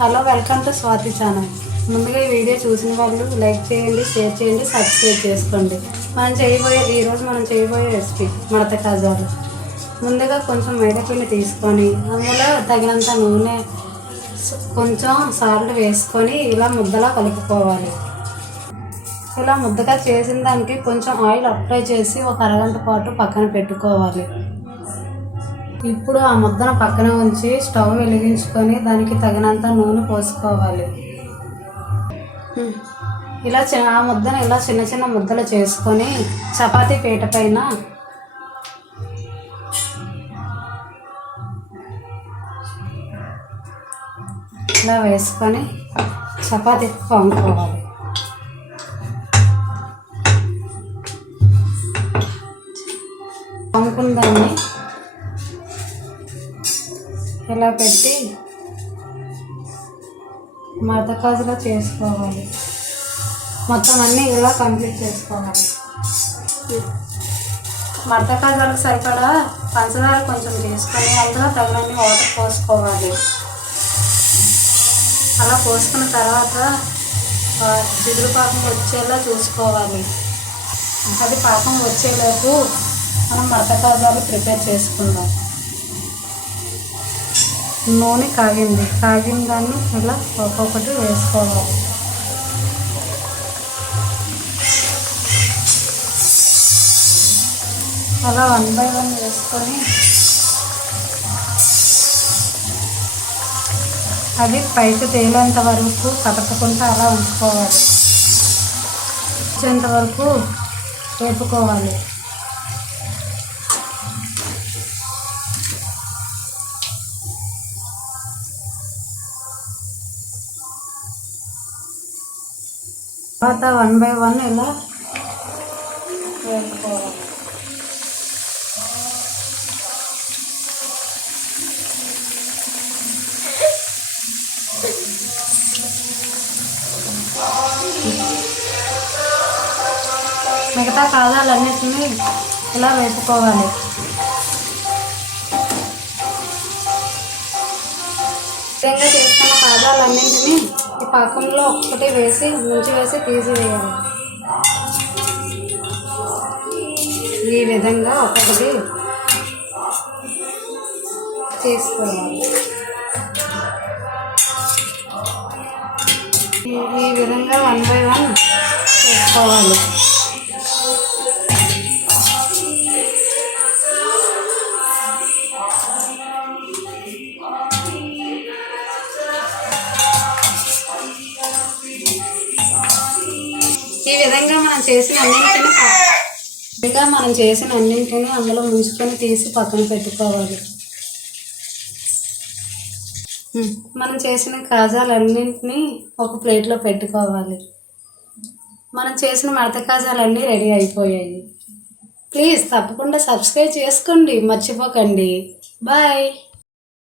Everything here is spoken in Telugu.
Hello, welcome to Swathi channel. ముందుగా ఈ వీడియో చూసిన వాళ్ళు లైక్ చేయండి, షేర్ చేయండి, సబ్స్క్రైబ్ చేసుకోండి. ఈరోజు మనం చేయబోయే రెసిపీ మడత కాజాలు. ముందుగా కొంచెం మైదాపిండి తీసుకొని అందులో తగినంత నూనె, కొంచెం సాల్ట్ వేసుకొని ఇలా ముద్దలా కలుపుకోవాలి. ఇలా ముద్దగా చేసిన దానికి కొంచెం ఆయిల్ అప్లై చేసి ఒక అరగంట పాటు పక్కన పెట్టుకోవాలి. ఇప్పుడు ఆ ముద్దను పక్కన ఉంచి స్టవ్ వెలిగించుకొని దానికి తగినంత నూనె పోసుకోవాలి. ఆ ముద్దను ఇలా చిన్న చిన్న ముద్దలు చేసుకొని చపాతీ పీట పైన ఇలా వేసుకొని చపాతీ పొంగుకోవాలి. పొంగుకున్న దాన్ని ఇలా పెట్టి మడత కాజులా చేసుకోవాలి. మొత్తం అన్నీ ఇలా కంప్లీట్ చేసుకోవాలి. మడత కాజాలకు సరిపడా పంచదార కొంచెం తీసుకొని అందులో తగినన్ని వాటర్ పోసుకోవాలి. అలా పోసుకున్న తర్వాత జిగురు పాకం వచ్చేలా చూసుకోవాలి. అది పాకం వచ్చేలోపు మనం మడత కాజాలు ప్రిపేర్ చేసుకుందాం. నూనె కాగిన దాన్ని ఇలా ఒక్కొక్కటి వేసుకోవాలి. అలా 1 by 1 వేసుకొని అది పైకి తేలేంత వరకు కదపకుండా అలా ఉంచుకోవాలి. వచ్చేంత వరకు వేపుకోవాలి. తర్వాత 1 by 1 ఇలా వేసుకోవాలి. మిగతా కాజాలన్నిటిని ఇలా వేపుకోవాలి. విధంగా చేసుకున్న కాజాలన్నింటినీ ఈ పాకంలో ఒక్కటి వేసి ముంచి వేసి తీసివేయాలి. ఈ విధంగా ఒక్కొక్కటి తీసుకోవాలి. ఈ విధంగా 1 by 1 చేసుకోవాలి. ఈ విధంగా మనం చేసిన అన్నింటినీ అందులో ముంచుకొని తీసి పక్కన పెట్టుకోవాలి. మనం చేసిన కాజాలన్నింటినీ ఒక ప్లేట్లో పెట్టుకోవాలి. మనం చేసిన మడత కాజాలన్నీ రెడీ అయిపోయాయి. ప్లీజ్ తప్పకుండా సబ్స్క్రైబ్ చేసుకోండి, మర్చిపోకండి. బాయ్.